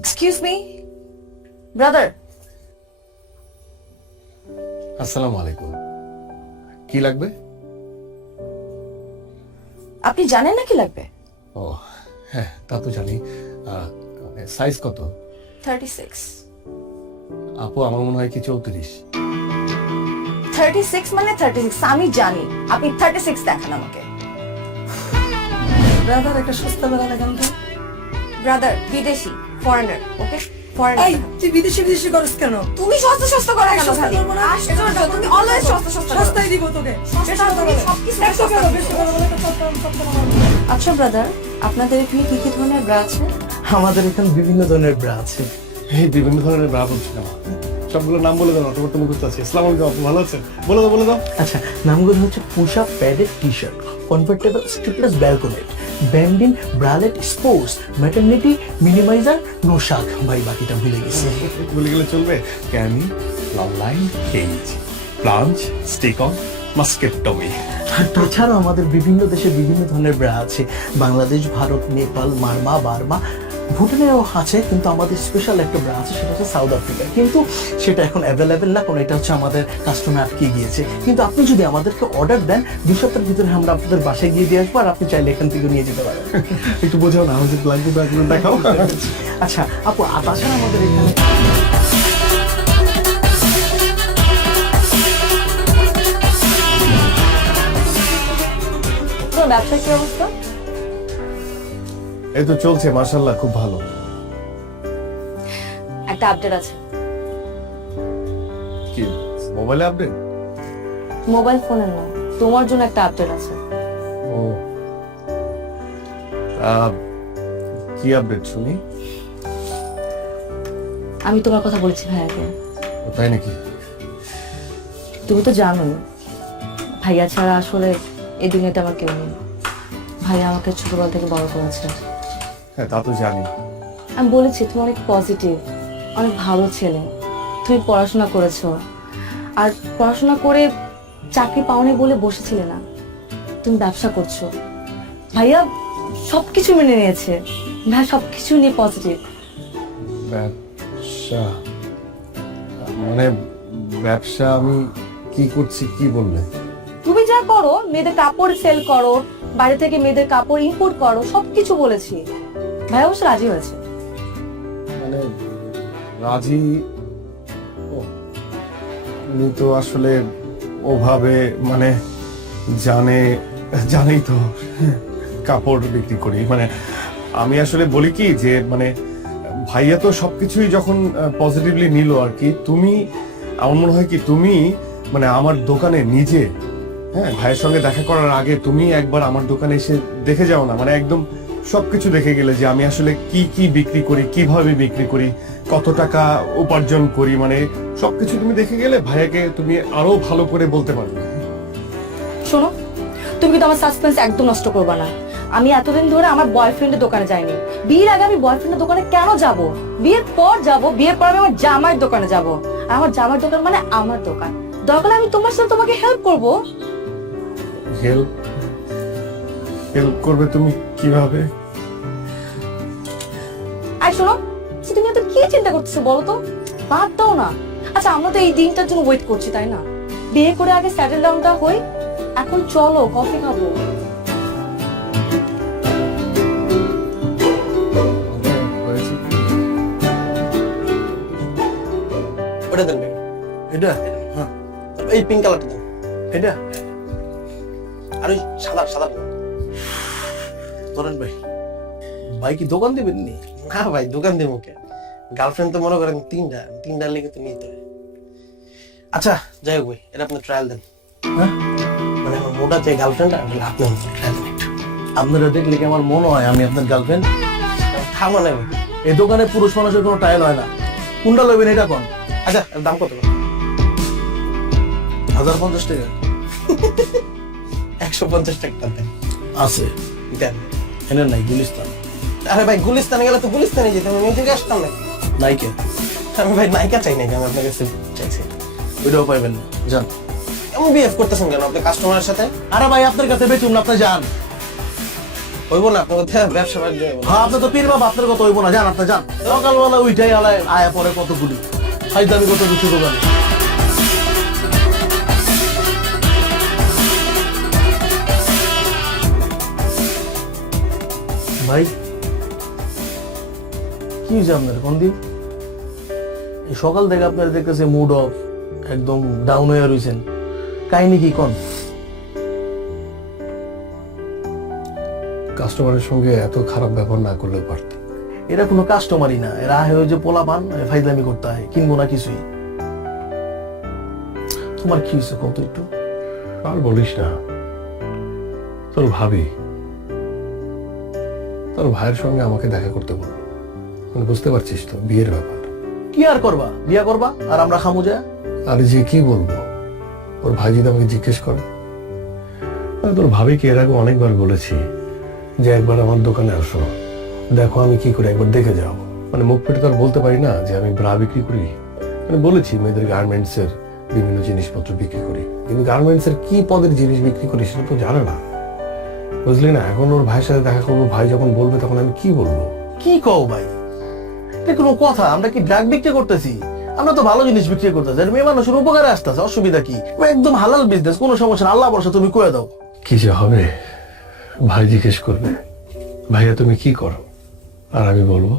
Excuse me brother. আসসালামু আলাইকুম। কি লাগবে? আপনি জানেন না কি লাগবে? ও হ্যাঁ, তা তো জানি। সাইজ কত? 36। আপু, আমার মনে হয় কি 34। 36 মানে 36, আমি জানি। আপনি 36 দেখান আমাকে। ব্রাদার একটা সস্তা বেলা দেখান তো। ব্রাদার বিদেশি, ফরেনার, ওকে? ফরেনার। এই তুই বিদেশি বিদেশি করস কেন? তুমি সস্তা সস্তা করে কেন সস্তা খালি? করবো না। আশ্চর্য, তুমি অলওয়েজ সস্তা সস্তা করো। সস্তাই দিব তোকে। সস্তা তুমি সবকিছু সস্তা করো। বেশি করে বলে তো সস্তা বলো। আচ্ছা ব্রাদার, আপনাদের এখানে কি কি ধরনের ব্রা আছে? আমাদের এখানে বিভিন্ন ধরনের ব্রা আছে। এই বিভিন্ন ধরনের ব্রা বলছিলাম, সবগুলো নাম বলে দাও, তোমার তো মুখস্থ আছে। আসসালামু আলাইকুম আপু, ভালো আছেন? বলে দাও। আচ্ছা, নামগুলো হচ্ছে push up padded T shirt, comfortable strapless balconette, bandeau bralette sports, maternity minimiser, নোশাক। ভাই বাকিটা ভুলে গেছি। বলে গেলে চলবে। ক্যানি, line, cage, plunge, stick on, mastectomy. আর তাছাড়াও আমাদের বিভিন্ন দেশে বিভিন্ন ধরনের ব্রা আছে। বাংলাদেশ, ভারত, নেপাল, মারমা, বার্মা, ভুটানেও আছে। কিন্তু আমাদের স্পেশাল একটা ব্রা আছে, সেটা হচ্ছে সাউথ আফ্রিকা। কিন্তু সেটা এখন অ্যাভেলেবেল না, কারণ এটা হচ্ছে আমাদের কাস্টমার আটকে গিয়েছে। কিন্তু আপনি যদি আমাদেরকে অর্ডার দেন, 2 সপ্তাহের ভিতরে আমরা আপনাদের বাসায় গিয়ে দিয়ে আসবো, আর আপনি চাইলে এখান থেকে নিয়ে যেতে পারেন। একটু বোঝাও না, আমাদের লাগবে ব্রাগুলো দেখাও। আচ্ছা আপু, তাছাড়া আমাদের এখানে তোমার ব্যবসার কি অবস্থা? এই তো চলছে মাশাআল্লাহ, খুব ভালো। একটা আপডেট আছে। কি মোবাইলে আপডেট? মোবাইল ফোনের না, তোমার জন্য একটা আপডেট আছে। ও কি আপডেট শুনি? আমি তোমার কথা বলেছি ভাইয়াকে। ও তাই নাকি? তুমি তো জানোই ভাইয়া ছাড়া আসলে এই দুনিয়াতে আমার কেউ নেই। ভাইয়া আমাকে ছোটবেলা থেকে বড় করেছে। হ্যাঁ, তা তো জানি। আমি বলেছি তুমি অনেক পজিটিভ, অনেক ভালো ছেলে। তুমি পড়াশোনা করেছো, আর পড়াশোনা করে চাকরি পাওনি বলে বসেছিলে না, তুমি ব্যবসা করছো। ভাইয়া সবকিছু মেনে নিয়েছে, ভাইয়া সবকিছু নিয়ে পজিটিভ। ব্যবসা মানে ব্যবসা আমি কি করছি কি বললে? তুমি যা করো, মেয়েদের কাপড় সেল করো, বাইরে থেকে মেয়েদের কাপড় ইম্পোর্ট করো, সবকিছু বলেছি। ভাইয়া অবশ্য রাজি হয়েছে। মানে রাজি? ও, উনি তো আসলে ওভাবে মানে জানেই তো কাপড় বিক্রি করি। মানে আমি আসলে বলি কি যে মানে ভাইয়া তো সবকিছুই যখন পজিটিভলি নিল আর কি, তুমি আমার মনে হয় কি তুমি মানে আমার দোকানে নিজে, হ্যাঁ, ভাইয়ের সঙ্গে দেখা করার আগে তুমি একবার আমার দোকানে এসে দেখে যাও না। মানে একদম সবকিছু দেখে গেলে যে আমি আসলে কি কি বিক্রি করি, কিভাবে বিক্রি করি, কত টাকা উপার্জন করি, মানে সবকিছু তুমি দেখে গেলে ভাইয়াকে তুমি আরো ভালো করে বলতে পারবে। শোনো, তুমি কিন্তু আমার সাসপেন্স একদম নষ্ট করবে না। আমি এতদিন ধরে আমার বয়ফ্রেন্ডের দোকানে যাইনি। বিয়ের আগে আমি বয়ফ্রেন্ডের দোকানে কেন যাব? বিয়ের পর যাব, বিয়ের পর আমি আমার জামাইয়ের দোকানে যাব। আর আমার জামাইয়ের দোকান মানে আমার দোকান। দরকার আমি তোমার সাথে তোমাকে হেল্প করব। হেল্প করবে তুমি কিভাবে? আর শোনো, তুমি এত কি চিন্তা করতেছো বলো তো? বাদ দাও না। আচ্ছা, আমরা তো এই দিনটার জন্য ওয়েট করছি, তাই না? বিয়ে করে আগে সেটেল ডাউনটা হই। এখন চলো কফি খাবো। ওটা দেন ভাই। এটা হ্যাঁ, এই পিঙ্ক কালারটা দেন। এটা আর ওই সাদা সাদা ধরেন ভাই। ভাই কি দোকান দিবেন নি? না ভাই, দোকান দিয়ে মুখে গার্লফ্রেন্ড তো মনে করেন তিনটা লেগে তো নিতে হয়। আচ্ছা যাই হোক ভাই, এটা আপনি ট্রায়াল দেন। হ্যাঁ, মানে আমার মোটা চাই গার্লফ্রেন্ড, আপনি ট্রায়াল দেন একটু। আপনারা দেখলে কি আমার মনে হয় আমি আপনার গার্লফ্রেন্ড? থামা নাই ভাই। এই দোকানে পুরুষ মানুষের কোনো ট্রায়াল হয় না। কোনটা লইবেন এটা কোন? আচ্ছা, এর দাম কত? 1050 টাকা 150 টাকা দেন। আছে। দেন। এনে নাই গুলিস্তান। আরে ভাই, গুলিস্তানে গেলে তো গুলিস্তানে যেতাম, আমি থেকে আসতাম নাকি? নাইকে আমি ভাই নায়িকা চাই নাকি, আমি আপনার কাছে চাইছি। ওইটাও পাইবেন না, যান। এমন বিহেভ করতেছেন কেন আপনি কাস্টমারের সাথে? আরে ভাই, আপনার কাছে বেচুন না, আপনি যান। হইব না আপনার কথা, ব্যবসা বাণিজ্য হইব না। হ্যাঁ আপনি তো পীর বাবা, আপনার কথা হইব না, যান আপনি যান। সকালবেলা উইটাই আলায় আয়া পরে কতগুলি ফাইদামি কত কিছু দোকানে। ভাই কি হয়েছে আপনার কোন দিন? এই সকাল থেকে আপনার দেখতেছে মুড অফ, একদম ডাউন হয়ে রয়েছেন, কাহিনী কি কোন? কাস্টমারের সঙ্গে এত খারাপ ব্যবহার না করলেও পারত। এরা কোনো কাস্টমারই না, এরা হয়ে যে পোলা পান ফাইদামি করতে হয়, কিনবো না কিছুই। তোমার কি হয়েছে কত একটু? আর বলিস না, তোর ভাবি তোর ভাইয়ের সঙ্গে আমাকে দেখা করতে বলল। মানে বুঝতে পারছিস তো, বিয়ের ব্যাপার। কি আর করবা, বিয়া করবা আর আমরা খামু যায়। আর যে কি বলবো, ওর ভাই যদি আমাকে জিজ্ঞেস করে, আমি তোর ভাবিকে এর আগে অনেকবার বলেছি যে একবার আমার দোকানে আসো, দেখো আমি কি করি, একবার দেখে যাও। মানে মুখ ফেটে তো আর বলতে পারি না যে আমি ব্রা বিক্রি করি। মানে বলেছি মেয়েদের গার্মেন্টস এর বিভিন্ন জিনিসপত্র বিক্রি করি, কিন্তু গার্মেন্টস এর কি পদের জিনিস বিক্রি করি সেটা তো জানে না, বুঝলি না। এখন ওর ভাইয়ের সাথে দেখা করবো, ভাই যখন বলবে তখন আমি কি বলবো? কি কও ভাই, এটা কোনো কথা? আমরা কি ড্রাগ বিক্রি করতেছি? আমরা তো ভালো জিনিস বিক্রি করতেছি, আর মেয়ে মানুষের উপকারে আসতেছে, অসুবিধা কি? একদম হালাল বিজনেস, কোনো সমস্যা না, আল্লাহ বর্ষা তুমি কয়ে দাও। কি যে হবে, ভাই জিজ্ঞেস করবে ভাইয়া তুমি কি করো, আর আমি বলবো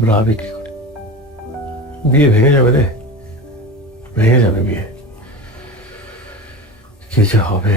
ব্রা বিক্রি করি। বিয়ে ভেঙে যাবে রে, ভেঙে যাবে বিয়ে। কি যে হবে।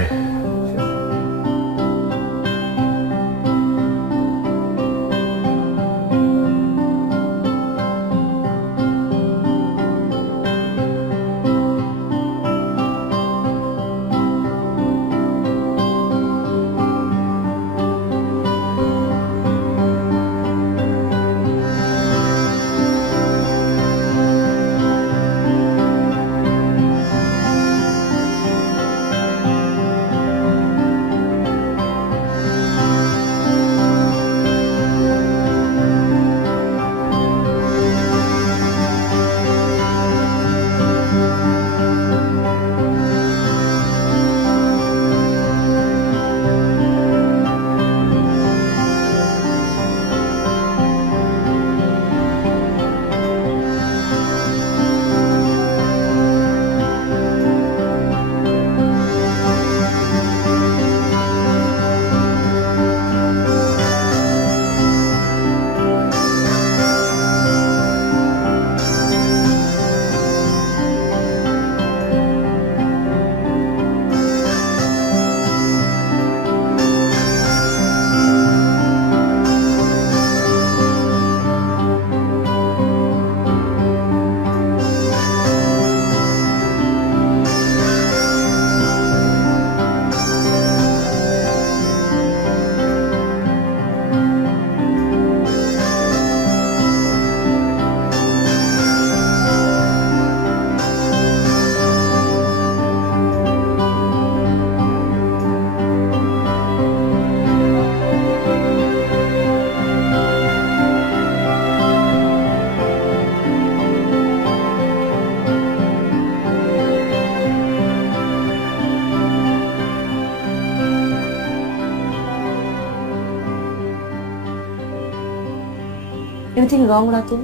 Anything wrong Ratul?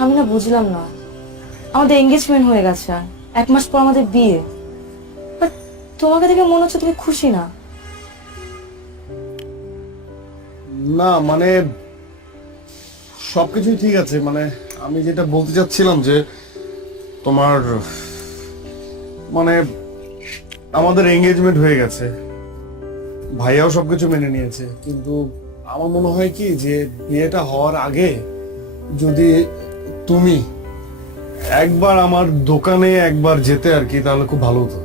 আমি না বুঝলাম না, আমাদের এঙ্গেজমেন্ট হয়ে গেছে, 1 মাস পর আমাদের বিয়ে, বাট তোমাকে দেখে মনে হচ্ছে তুমি খুশি না। না মানে সবকিছুই ঠিক আছে, মানে আমি যেটা বলতে চাচ্ছিলাম যে তোমার মানে আমাদের এঙ্গেজমেন্ট হয়ে গেছে, ভাইয়াও সবকিছু মেনে নিয়েছে, কিন্তু আমার মনে হয় কি যে বিয়েটা হওয়ার আগে যদি তুমি একবার আমার দোকানে একবার যেতে আর কি, তাহলে খুব ভালো হতো।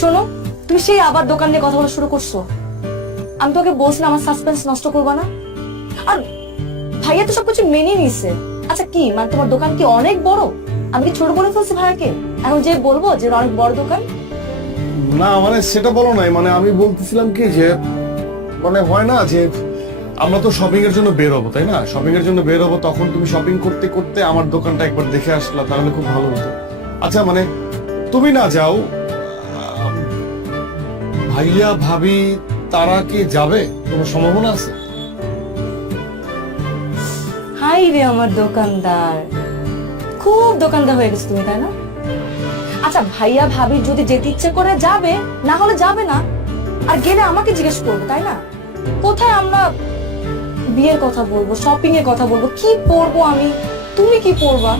শোনো, তুমি সেই আবার দোকান নিয়ে কথা বলা শুরু করছো। আমি তোকে বলছিলাম আমার সাসপেন্স নষ্ট করবা না, আর ভাইয়া তো সবকিছু মেনে নিছে। আচ্ছা কি মানে তোমার দোকান কি অনেক বড়? আমি কি ছোট বলে ফেলছি ভাইয়াকে? এখন যে বলবো যে অনেক বড় দোকান? না মানে সেটা বলো নাই, মানে আমি বলতেছিলাম কি যে মানে হয় না যে আমরা তো শপিং এর জন্য বের হবো, তাই না? শপিং এর জন্য বের হবো, তখন তুমি শপিং করতে করতে আমার দোকানটা একবার দেখে আসলা, তাহলে খুব ভালো হতো। আচ্ছা মানে তুমি না যাও, ভাইয়া ভাবি তারা কি যাবে, কোনো সম্ভাবনা আছে? হাই রে আমার দোকানদার, খুব দোকানদার হয়ে গেছে তুমি, তাই না? আচ্ছা ভাইয়া ভাবি যদি যেতে ইচ্ছে করে যাবে, না হলে যাবে না। আর গেলে আমাকে জিজ্ঞেস করবে, তাই না? কোথায় আমরা বিয়ের কথা বলবো, শপিং এর কথা বলবো, কি পরবো আমি, তুমি কি পরবা?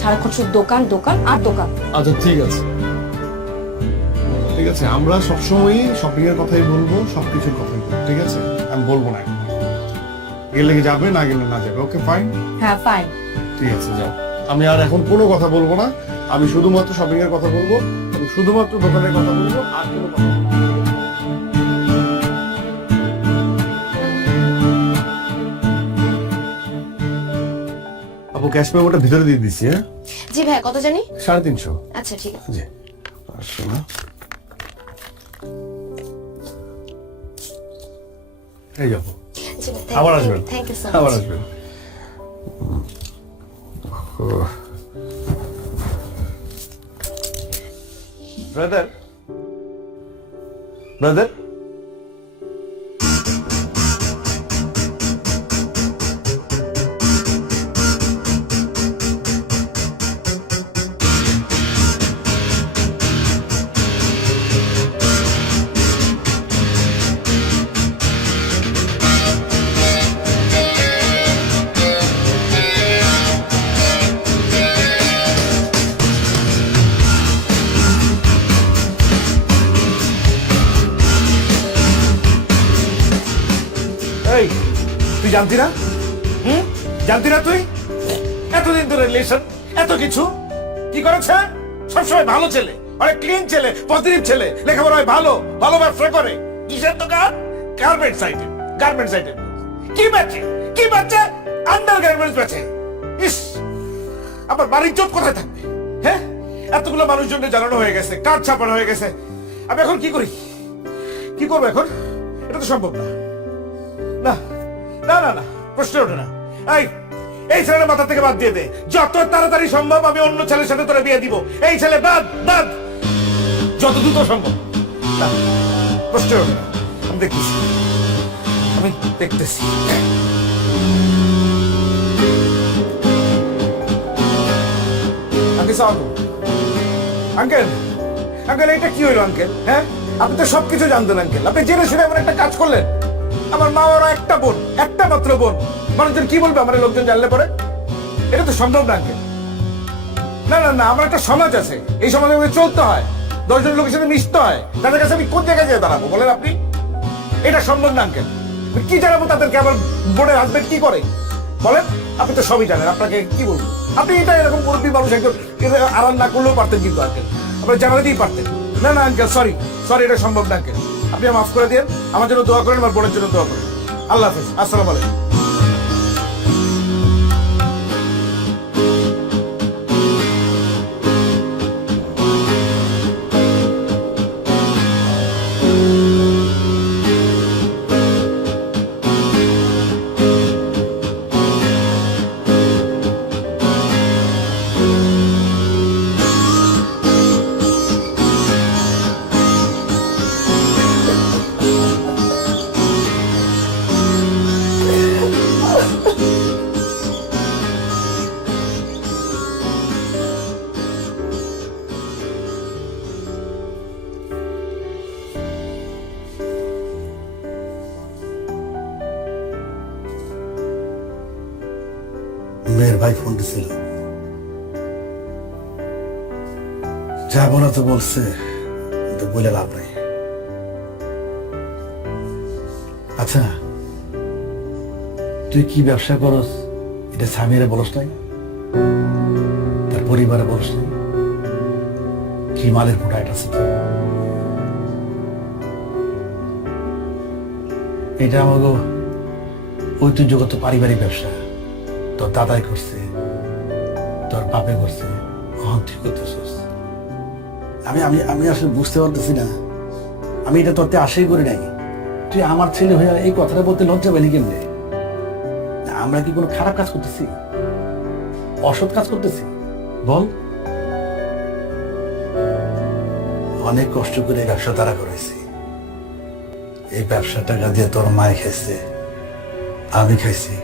সারাক্ষণ শুধু দোকান দোকান আর দোকান। আচ্ছা ঠিক আছে, ঠিক আছে, আমরা সবসময়ই শপিং এর কথাই বলবো, সবকিছুর কথাই বলবো, ঠিক আছে? আমি বলবো না এখন। গেলে কি যাবে, না গেলে না যাবে, ওকে ফাইন। হ্যাঁ ফাইন। ঠিক আছে, যাও। আমি আর এখন কোনো কথা বলবো না, আমি শুধুমাত্র শপিং এর কথা বলবো এবং শুধুমাত্র দোকানের কথা বলবো, আর কোনো কথা বলবো না। আপু ক্যাশ মেমোটা ভিতরে দিয়ে দিচ্ছি। হ্যাঁ, জি ভাই, কত জানি? 350। আচ্ছা ঠিক আছে। জি, 500 না। এই যাবো, জি ভাই, আবার আসবেন। থ্যাংক ইউ সো আবার মাচ। আসবেন। ব্রাদার, ব্রাদার, এই তুই জানতি না? জানতি না তুই? এতদিন ধরে রিলেশন, এত কিছু কি করেছে? সবসময় ভালো ছেলে, অনেক ক্লিন ছেলে, পজিটিভ ছেলে, লেখাপড়ায় ভালো, ভালো ব্যবসা করে। কিসের দোকান? Garments item, garments item. কি বেচে? কি বেচে? আন্ডার গার্মেন্টস বেচে। ইস, আবার বাড়ির ইজ্জত কোথায় থাকবে? হ্যাঁ, এতগুলো মানুষজনকে জানানো হয়ে গেছে, কার্ড ছাপানো হয়ে গেছে। আমি এখন কি করি? কি করবো এখন? এটা তো সম্ভব না। না না না না, প্রশ্ন ওঠে না। এই ছেলের মাথা থেকে বাদ দিয়ে দে, যত তাড়াতাড়ি সম্ভব আমি অন্য ছেলের সাথে তোরা বিয়ে দিব। এই ছেলে বাদ, বাদ, যত দ্রুত সম্ভব। না, প্রশ্ন ওঠে না। আমি দেখতেছি, আমি দেখতেছি। আঙ্কেল, আঙ্কেল এটা কি হইলো আঙ্কেল? হ্যাঁ, আপনি তো সবকিছু জানতেন আঙ্কেল, আপনি জেনে শুনে এমন একটা কাজ করলেন। আমার মা ওরা একটা বোন, একটা মাত্র বোন, মানুষজন কি বলবে আমার লোকজন জানলে পরে? এটা তো সম্ভব না আঙ্কেল। না না না, আমার একটা সমাজ আছে, এই সমাজে আমাকে চলতে হয়, 10 জন লোকের সাথে মিশতে হয়, তাদের কাছে আমি কোন জায়গায় যেয়ে দাঁড়াবো বলেন আপনি? এটা সম্ভব না আঙ্কেল। কি জানাবো তাদেরকে আমার বোনের হাজবেন্ড কি করে বলেন? আপনি তো সবই জানেন, আপনাকে কি বলবো? আপনি এটা এরকম মুরব্বী মানুষ একজন আড়াল না করলেও পারতেন কিন্তু আঙ্কেল, আপনার জানাতেই পারতেন। না না আঙ্কেল, সরি সরি, এটা সম্ভব না আঙ্কেল। আপনি মাফ করে দিন, আমার জন্য দোয়া করেন, আমার বোনের জন্য দোয়া করেন। আল্লাহ হাফেজ, আসসালামু আলাইকুম। মেয়ের ভাই ফোন দিছিল, যাবো না তো বলছে, কিন্তু বলে লাভ নাই। আচ্ছা, তুই কি ব্যবসা করস এটা স্বামীরে বলস নাই, তার পরিবারে বলস নাই? কি মালের প্রোডাক্ট আছে তোর? এটা আমাকে ঐতিহ্যগত পারিবারিক ব্যবসা, তোর দাদাই করছে, তোর বাপে করছে, কখন তুই করতেছিস? আমি আমি আমি আসলে বুঝতে পারতেছি না, আমি এটা তোরতে আশাই করি নাই। তুই আমার ছেলে হয়ে এই কথাটা বলতে লজ্জা পেলি কেমনে? আমরা কি কোনো খারাপ কাজ করতেছি, অসৎ কাজ করতেছি বল? অনেক কষ্ট করে এই ব্যবসা দাঁড়া করাইছি। এই ব্যবসা টাকা দিয়ে তোর মায় খাইছে, আমি খাইছি।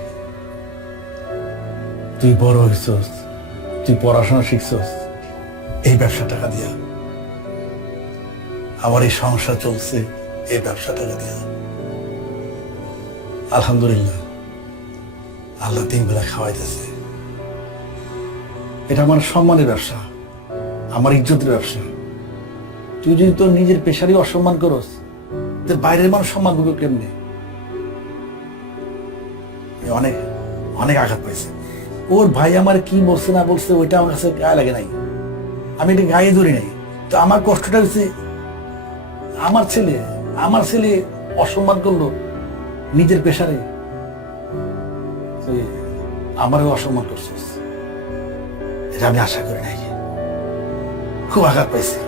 তুই বড় হইছস, তুই পড়াশোনা শিখছস এই ব্যবসা টাকা দিয়া। আমার এই সংসার চলছে এই ব্যবসা টাকা দিয়া। আলহামদুলিল্লাহ, আল্লাহ 3 বেলা খাওয়াইতেছে। এটা আমার সম্মানের ব্যবসা, আমার ইজ্জতের ব্যবসা। তুই যদি তোর নিজের পেশারই অসম্মান করস, তোর বাইরের মানুষ সম্মান করবে কেমনি? অনেক অনেক আঘাত পাইছে। ওর ভাই আমার কি বলছে না বলছে ওইটা আমার কাছে গায়ে লাগে নাই, আমি এটা গায়ে ধরি নাই। তো আমার কষ্টটা হচ্ছে আমার ছেলে অসম্মান করলো নিজের পেশারে, তুই আমারও অসম্মান করছিস। এটা আমি আশা করি নাই, খুব আঘাত পাইছি।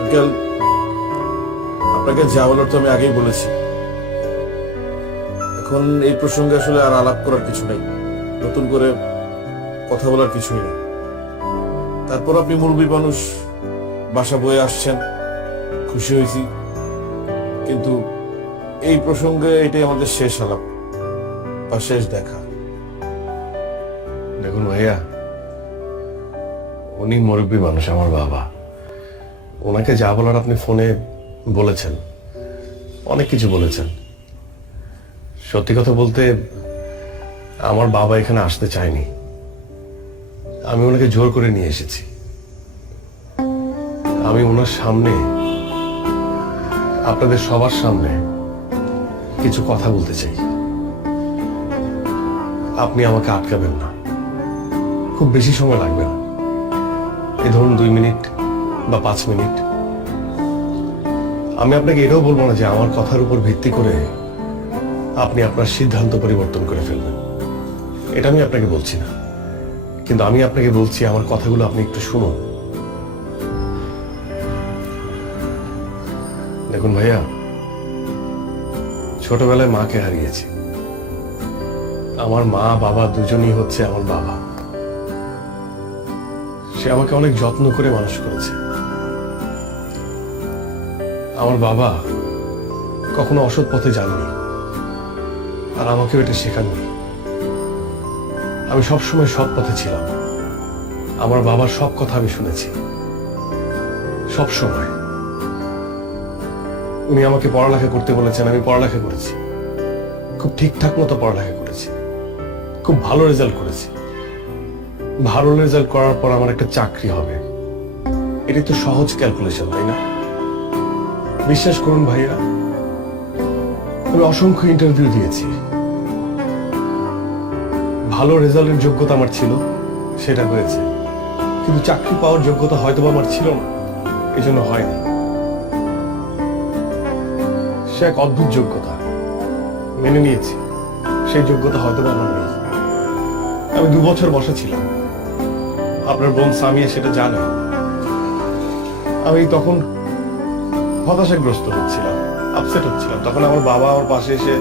আঙ্কেল, আপনাকে যা বলার তো আমি আগেই বলেছি। এখন এই প্রসঙ্গে আসলে আর আলাপ করার কিছু নেই, নতুন করে কথা বলার কিছুই নেই। তারপর আপনি মুরব্বী মানুষ, বাসা বয়ে আসছেন, খুশি হয়েছি। কিন্তু এই প্রসঙ্গে এটাই আমাদের শেষ আলাপ বা শেষ দেখা। দেখুন ভাইয়া, উনি মুরব্বী মানুষ, আমার বাবা। ওনাকে যা বলার আপনি ফোনে বলেছেন, অনেক কিছু বলেছেন। সত্যি কথা বলতে আমার বাবা এখানে আসতে চায়নি, আমি ওনাকে জোর করে নিয়ে এসেছি। আমি ওনার সামনে, আপনাদের সবার সামনে কিছু কথা বলতে চাই। আপনি আমাকে আটকাবেন না, খুব বেশি সময় লাগবে না, এই ধরুন 2 মিনিট বা 5 মিনিট। আমি আপনাকে এটাও বলবো না যে আমার কথার উপর ভিত্তি করে আপনি আপনার সিদ্ধান্ত পরিবর্তন করে ফেলবেন, এটা আমি আপনাকে বলছি না। কিন্তু আমি আপনাকে বলছি, আমার কথাগুলো আপনি একটু শুনুন। দেখুন ভাইয়া, ছোটবেলায় মাকে হারিয়েছি। আমার মা বাবা দুজনই হচ্ছে আমার বাবা। সে আমাকে অনেক যত্ন করে মানুষ করেছে। আমার বাবা কখনো অসৎ পথে যাননি, আর আমাকেও এটা শেখাননি। আমি সবসময় সৎ পথে ছিলাম। আমার বাবার সব কথা আমি শুনেছি, সব সময়। উনি আমাকে পড়ালেখা করতে বলেছেন, আমি পড়ালেখা করেছি, খুব ঠিকঠাক মতো পড়ালেখা করেছি, খুব ভালো রেজাল্ট করেছি। ভালো রেজাল্ট করার পর আমার একটা চাকরি হবে, এটি তো সহজ ক্যালকুলেশন, তাই না? বিশ্বাস করুন ভাইয়া, আমি অসংখ্য ইন্টারভিউ দিয়েছি। ভালো রেজাল্টের যোগ্যতা আমার ছিল, সেটা হয়েছে। কিন্তু চাকরি পাওয়ার যোগ্যতা হয়তো আমার ছিল না, এই জন্য হয়নি। সে এক অদ্ভুত যোগ্যতা, মেনে নিয়েছি। সেই যোগ্যতা হয়তো আমার নেই। আমি 2 বছর বসা ছিলাম, আপনার বোন সামিয়া সেটা জানে। আমি তখন হতাশাগ্রস্ত হচ্ছিলাম, আপসেট হচ্ছিলাম। তখন আমার বাবা আমার পাশে এসে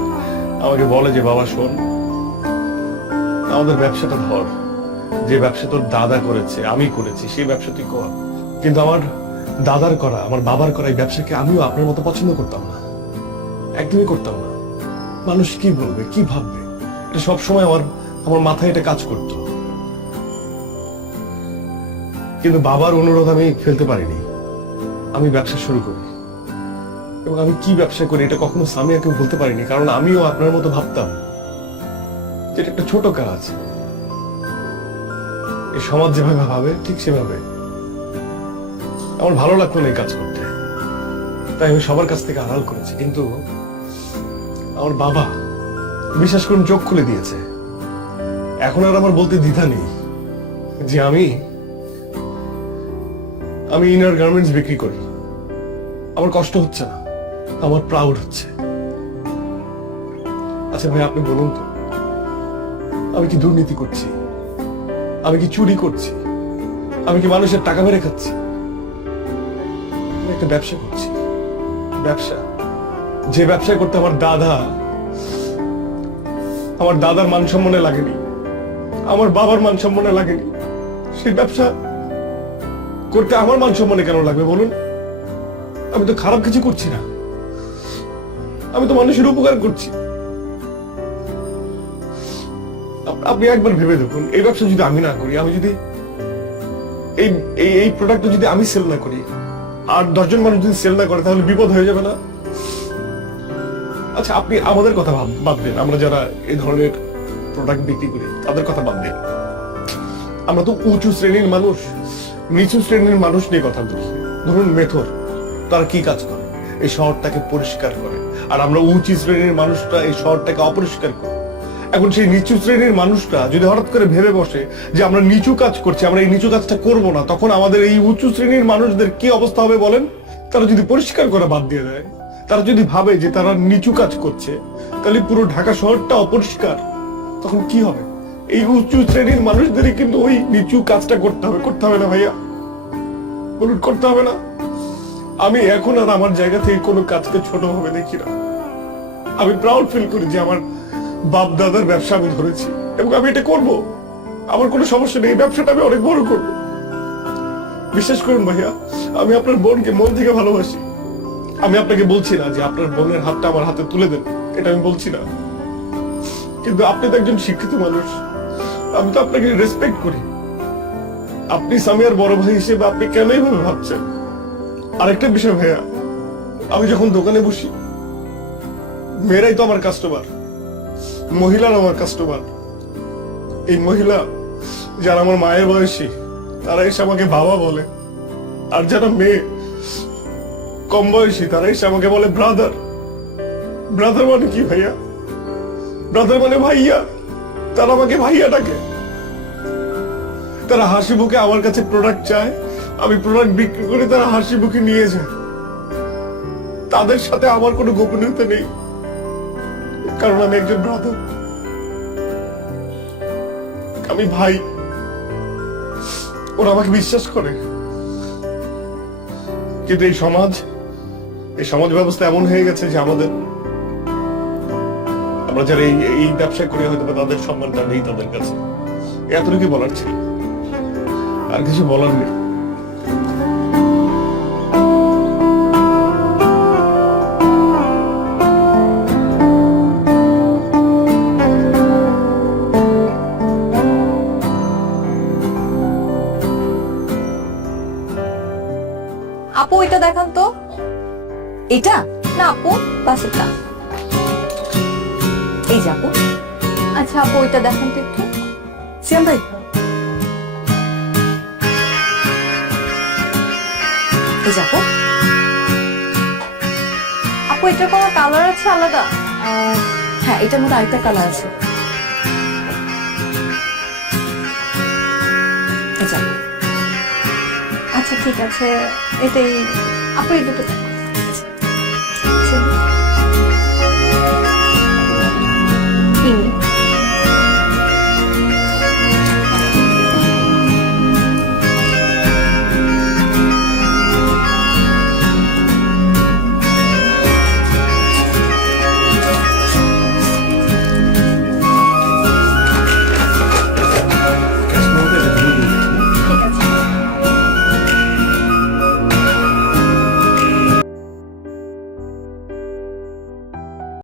আমাকে বলে যে, বাবা শোন, আমাদের ব্যবসাটা ধর, যে ব্যবসা তোর দাদা করেছে, আমি করেছি, সেই ব্যবসা তুই কর। কিন্তু আমার দাদার করা, আমার বাবার করা এই ব্যবসাকে আমিও আপনার মতো পছন্দ করতাম না, একদমই করতাম না। মানুষ কি বলবে, কি ভাববে, এটা সবসময় আমার মাথায় এটা কাজ করতো। কিন্তু বাবার অনুরোধ আমি ফেলতে পারিনি, আমি ব্যবসা শুরু করি। এবং আমি কি ব্যবসা করি এটা কখনো সামিয়াকে বলতে পারিনি, কারণ আমিও আপনার মতো ভাবতাম যেটা একটা ছোট কাজ। এই সমাজ যেভাবে ভাবে ঠিক সেভাবে। আমার ভালো লাগতো না এই কাজ করতে। তাই আমি সবার কাছ থেকে আড়াল করেছি, কিন্তু আমার বাবা বিশ্বাস করুন চোখ খুলে দিয়েছে। এখন আর আমার বলতে দ্বিধা নেই যে আমি ইনার গার্মেন্টস বিক্রি করি। আমার কষ্ট হচ্ছে না, আমার প্রাউড হচ্ছে। আচ্ছা ভাই, আপনি বলুন তো, আমি কি দুর্নীতি করছি? আমি কি চুরি করছি? আমি কি মানুষের টাকা মেরে খাচ্ছি? আমি একটা ব্যবসা করছি, ব্যবসা, যে ব্যবসা করতে আমার দাদার মান সম্মানে লাগেনি, আমার বাবার মান সম্মানে লাগেনি, সেই ব্যবসা করতে আমার মান সম্মানে কেন লাগবে বলুন? আমি তো খারাপ কিছু করছি না, আমি তো মানুষের উপকার করছি। আপনি একবার ভেবে দেখুন, এই ব্যবসা যদি আমি না করি, আমি যদি এই প্রোডাক্টটা যদি আমি সেল না করি, আর 10 জন মানুষ যদি সেল না করে, তাহলে বিপদ হয়ে যাবে না? আচ্ছা, আপনি আমাদের কথা বাদ দেন, আমরা যারা এই ধরনের প্রোডাক্ট বিক্রি করি তাদের কথা বাদ দেন। আমরা তো উঁচু শ্রেণীর মানুষ, নিচু শ্রেণীর মানুষ নিয়ে কথা বলি। ধরুন মেথর, তারা কি কাজ করে? এই শহরটাকে পরিষ্কার করে। আর আমরা উঁচু শ্রেণীর মানুষটা এই শহরটাকে অপরিষ্কার করি। এখন সেই নিচু শ্রেণীর মানুষটা যদি হঠাৎ করে ভেবে বসে যে আমরা নিচু কাজ করছি, আমরা এই নিচু কাজটা করব না, তখন আমাদের এই উঁচু শ্রেণীর মানুষদের কি অবস্থা হবে বলেন? তারা যদি পরিষ্কার করা বাদ দিয়ে দেয়, তারা যদি ভাবে যে তারা নিচু কাজ করছে, তাহলে পুরো ঢাকা শহরটা অপরিষ্কার, তখন কি হবে? এই উঁচু শ্রেণীর মানুষদেরই কিন্তু ওই নিচু কাজটা করতে হবে না ভাইয়া? বলুন, করতে হবে না? আমি এখন আর আমার জায়গা থেকে কোনো কাজকে ছোট ভাবে দেখি না। আমি প্রাউড ফিল করি যে আমার বাপ দাদার ব্যবসা আমি ধরেছি, এবং আমি এটা করব। আমার কোনো সমস্যা নেই, এই ব্যবসাটা আমি অনেক বড় করব। বিশ্বাস করুন ভাইয়া, আমি আপনার বোনকে মন থেকে ভালোবাসি। আমি আপনাকে বলছি না যে আপনার বোনের হাতটা আমার হাতে তুলে দেন, এটা আমি বলছি না। কিন্তু আপনি তো একজন শিক্ষিত মানুষ, আমি তো আপনাকে রেসপেক্ট করি। আপনি সামিয়ার বড় ভাই হিসেবে আপনি কেন এইভাবে ভাবছেন? আরেকটা বিষয় ভাইয়া, আমি যখন দোকানে বসি, মেয়েরাই তো আমার কাস্টমার, মহিলারা আমার কাস্টমার। এই মহিলা যারা আমার মায়ের বয়সী, তারা এসে আমাকে বাবা বলে। আর যারা মেয়ে কম বয়সী, তারা এসে আমাকে বলে ব্রাদার। ব্রাদার মানে কি ভাইয়া? ব্রাদার মানে ভাইয়া। তারা আমাকে ভাইয়া ডাকে। তারা হাসি মুখে আমার কাছে প্রোডাক্ট চায়, আমি প্রোডাক্ট বিক্রি করে তারা হাসি মুখে নিয়ে যায়। তাদের সাথে আমার কোনো গোপনীয়তা নেই, কারণ আমি একজন ব্রাদার, আমি ভাই। ওরা আমাকে বিশ্বাস করে। কিন্তু এই সমাজ ব্যবস্থা এমন হয়ে গেছে যে আমরা যারা এই ব্যবসা করে হয়তো তাদের সম্মানটা নেই তাদের কাছে। এতটুকু বলার ছিল, আর কিছু বলার নেই। আপু এটা দেখান তো। এটা না আপু, পাশেরটা। এই যে আপু। আচ্ছা আপু এটা দেখান তো একটু। সিয়াম ভাই, এই যে আপু। আপু এটার কোনো কালার আছে আলাদা? হ্যাঁ, এটার মধ্যে আরেকটা কালার আছে। এই যে আপু। আচ্ছা ঠিক আছে, এটাই আপু এই দুটো